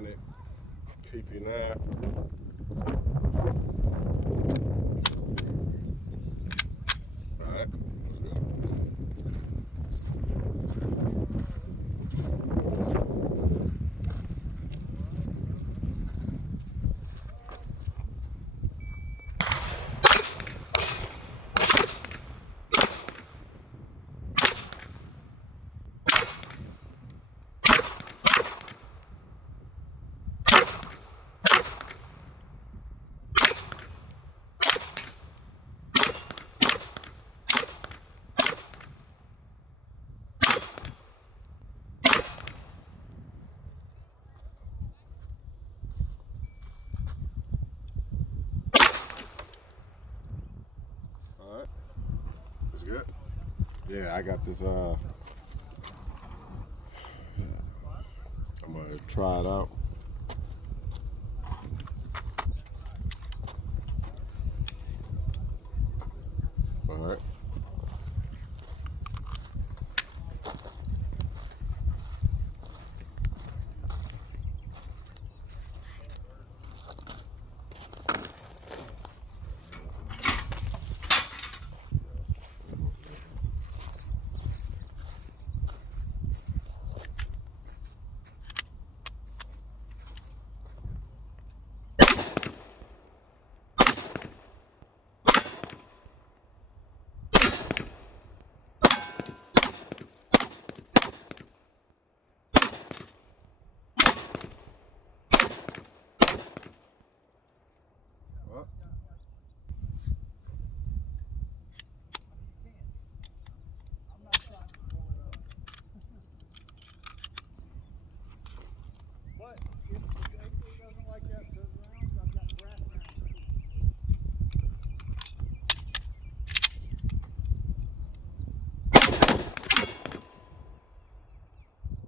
Mechanic TP9. Alright, let's go. Alright, that's good. Yeah, I got this, I'm gonna try it out. Alright.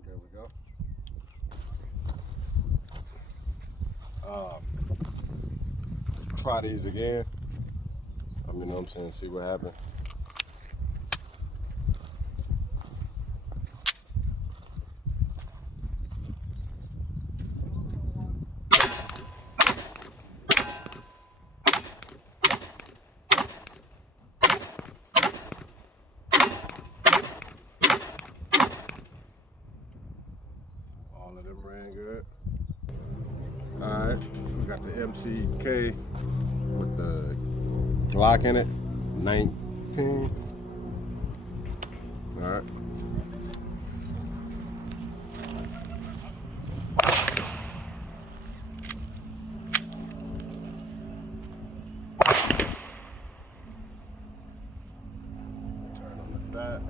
There we go. Try these again. You know what I'm saying, see what happens. All of them ran good. Alright, we got the MCK with the Glock in it, 19. Alright. Turn on the back.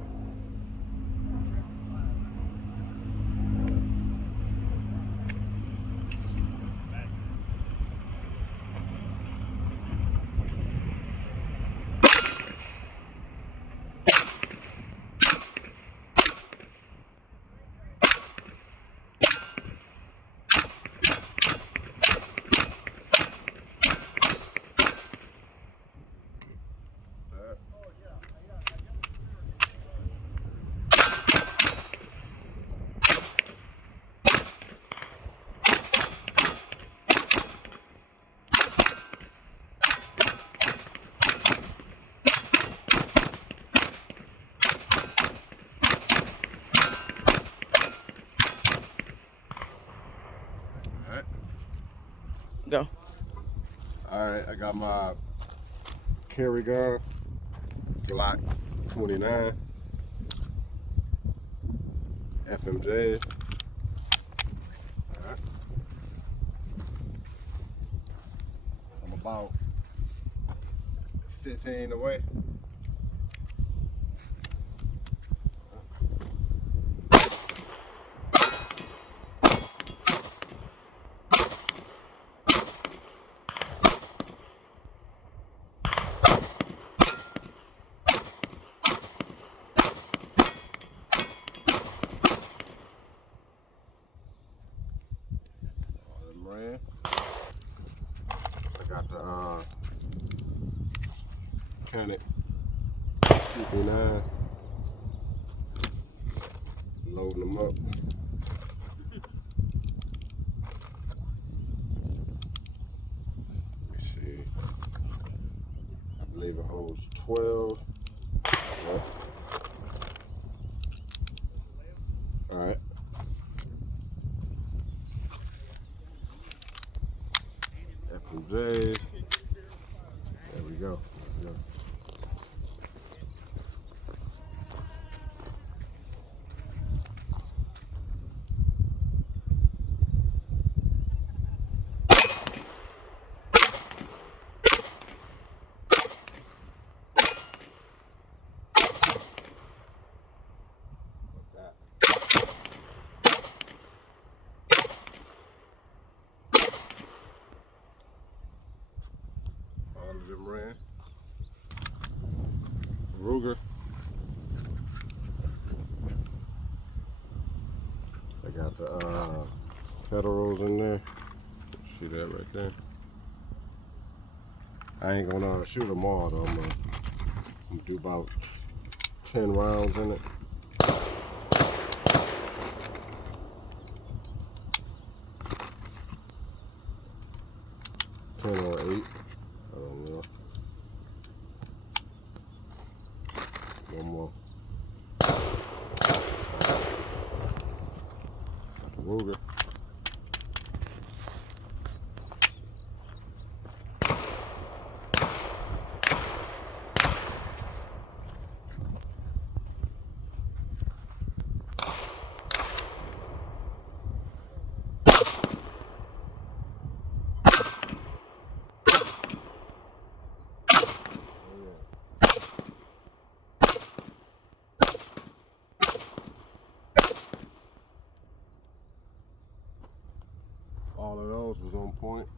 Go. Alright, I got my carry gun, Glock 29, FMJ. Alright. I'm about 15 away. Ran. I got the Mechanic TP9, loading them up. trigger holds 12. Yep. All right. F&J. There we go. There we go. All of them ran. Ruger. I got the pedal rolls in there. See that right there. I ain't gonna shoot them all though. I'm gonna do about 10 rounds in it. 10 or 8. I don't know. One more. Ruger. All of those was on point.